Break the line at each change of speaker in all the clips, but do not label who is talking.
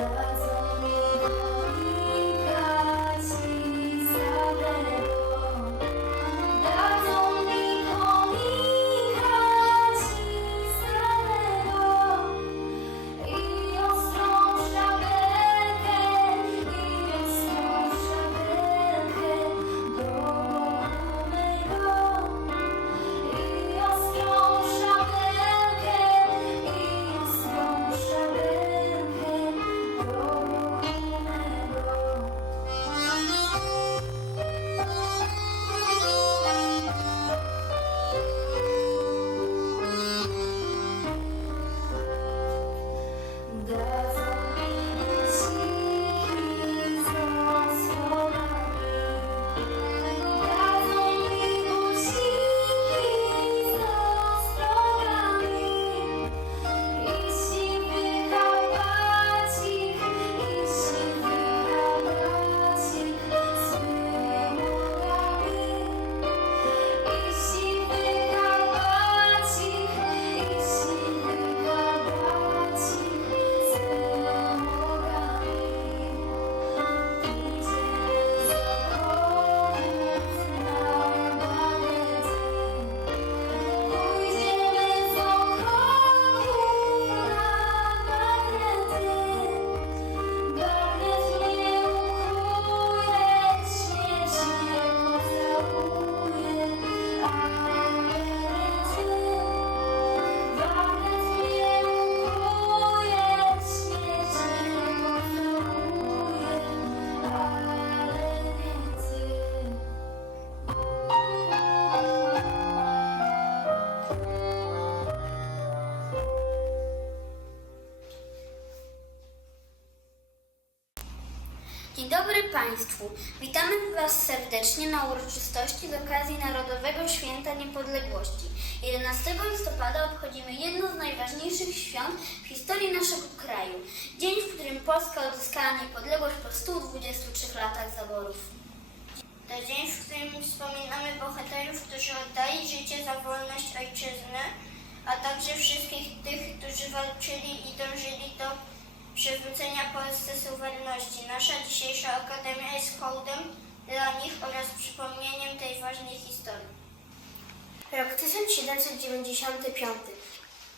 love. Państwu! Witamy Was serdecznie na uroczystości z okazji Narodowego Święta Niepodległości. 11 listopada obchodzimy jedno z najważniejszych świąt w historii naszego kraju. Dzień, w którym Polska odzyskała niepodległość po 123 latach zaborów.
To dzień, w którym wspominamy bohaterów, którzy oddali życie za wolność ojczyzny, a także wszystkich tych, którzy walczyli i dążyli do przywrócenia Polsce suwerenności. Nasza dzisiejsza Akademia jest hołdem dla nich oraz przypomnieniem tej ważnej historii.
Rok 1795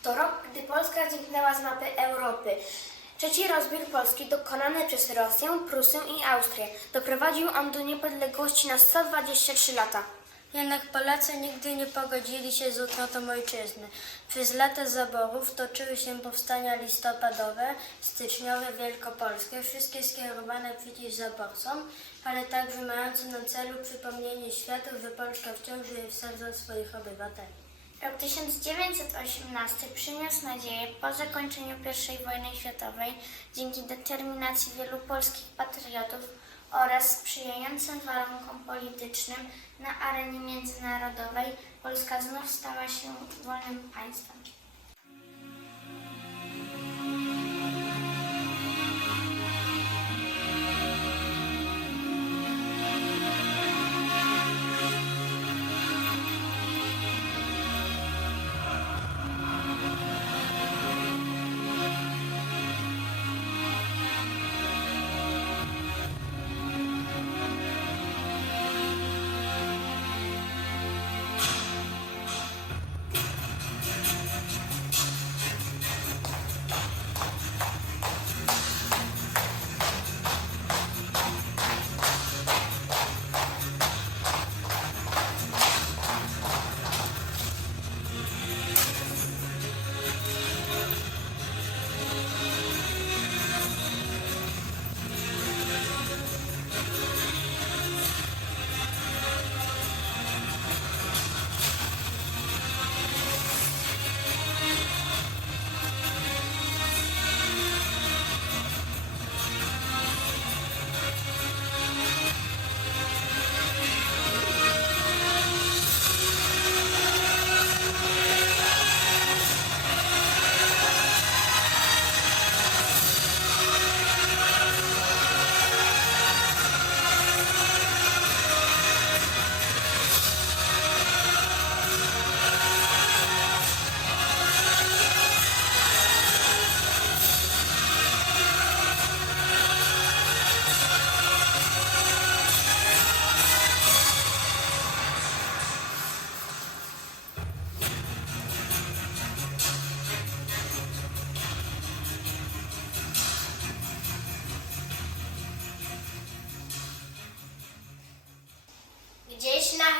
to rok, gdy Polska zniknęła z mapy Europy. Trzeci rozbieg Polski dokonany przez Rosję, Prusy i Austrię doprowadził on do niepodległości na 123 lata.
Jednak Polacy nigdy nie pogodzili się z utratą ojczyzny. Przez lata zaborów toczyły się powstania listopadowe, styczniowe, wielkopolskie, wszystkie skierowane przeciw zaborcom, ale także mające na celu przypomnienie światu, że Polska wciąż żyje w sercach swoich obywateli.
Rok 1918 przyniósł nadzieję po zakończeniu I wojny światowej dzięki determinacji wielu polskich patriotów oraz sprzyjającym warunkom politycznym na arenie międzynarodowej Polska znów stała się wolnym państwem.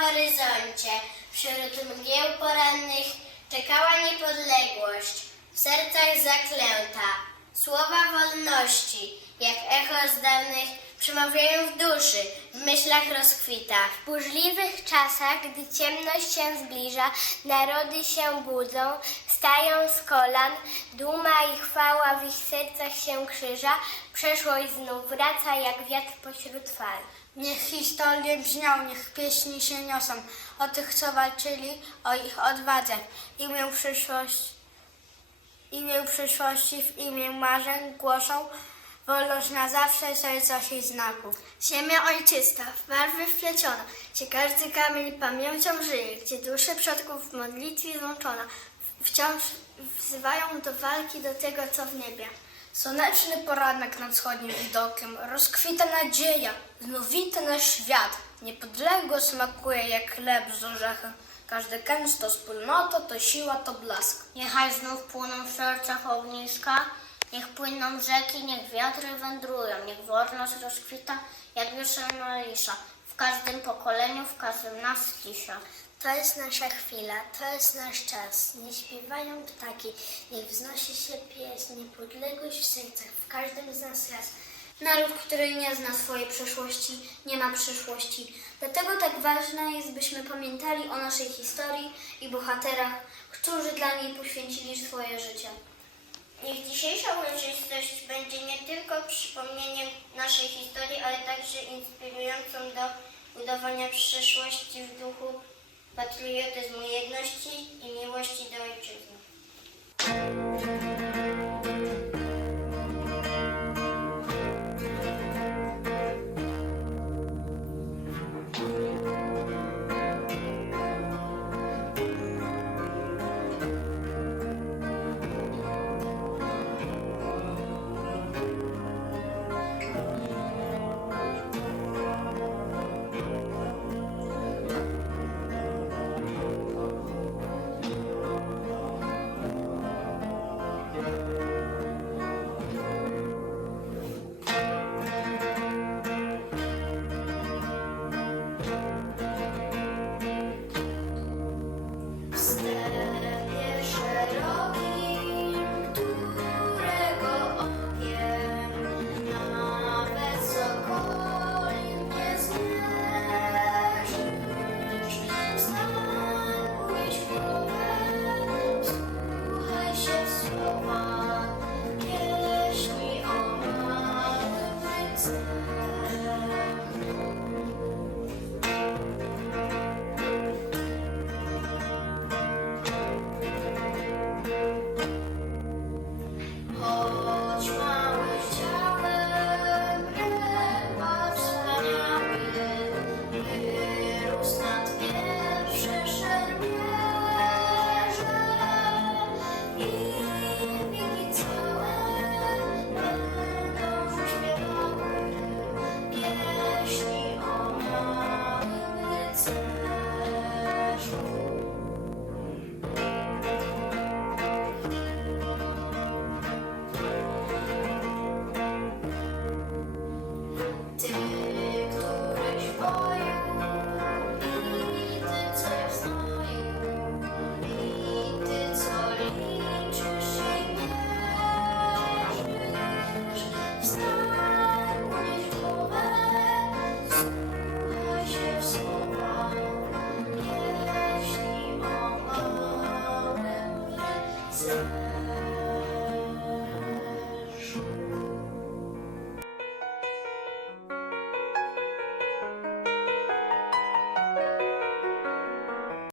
Horyzoncie, wśród mgieł porannych, czekała niepodległość, w sercach zaklęta. Słowa wolności, jak echo z dawnych, przemawiają w duszy, w myślach rozkwita.
W burzliwych czasach, gdy ciemność się zbliża, narody się budzą, stają z kolan, duma i chwała w ich sercach się krzyża, przeszłość znów wraca jak wiatr pośród fal.
Niech historie brzmią, niech pieśni się niosą o tych, co walczyli, o ich odwadze. Imię przyszłości, imię przyszłości w imię marzeń głoszą, wolność na zawsze sercach i znaków.
Ziemia ojczysta, w barwy wpleciona, gdzie każdy kamień pamięcią żyje, gdzie dusze przodków w modlitwie złączona, wciąż wzywają do walki do tego, co w niebie.
Poranek nad wschodnim widokiem, rozkwita nadzieja, znów wita nasz świat. Niepodległo smakuje jak chleb z orzechem. Każdy kęs to wspólnota, to siła, to blask.
Niechaj znów płyną w sercach ogniska, niech płyną rzeki, niech wiatry wędrują, niech wolność rozkwita jak wiosenna lisza. W każdym pokoleniu, w każdym nas cisza.
To jest nasza chwila, to jest nasz czas. Nie śpiewają ptaki, niech wznosi się pieśń, niepodległość w sercach, w każdym z nas raz.
Naród, który nie zna swojej przeszłości, nie ma przyszłości. Dlatego tak ważne jest, byśmy pamiętali o naszej historii i bohaterach, którzy dla niej poświęcili swoje życie.
Niech dzisiejsza uroczystość będzie nie tylko przypomnieniem naszej historii, ale także inspirującą do budowania przyszłości w duchu patriotyzmu, jedności i miłości do ojczyzny.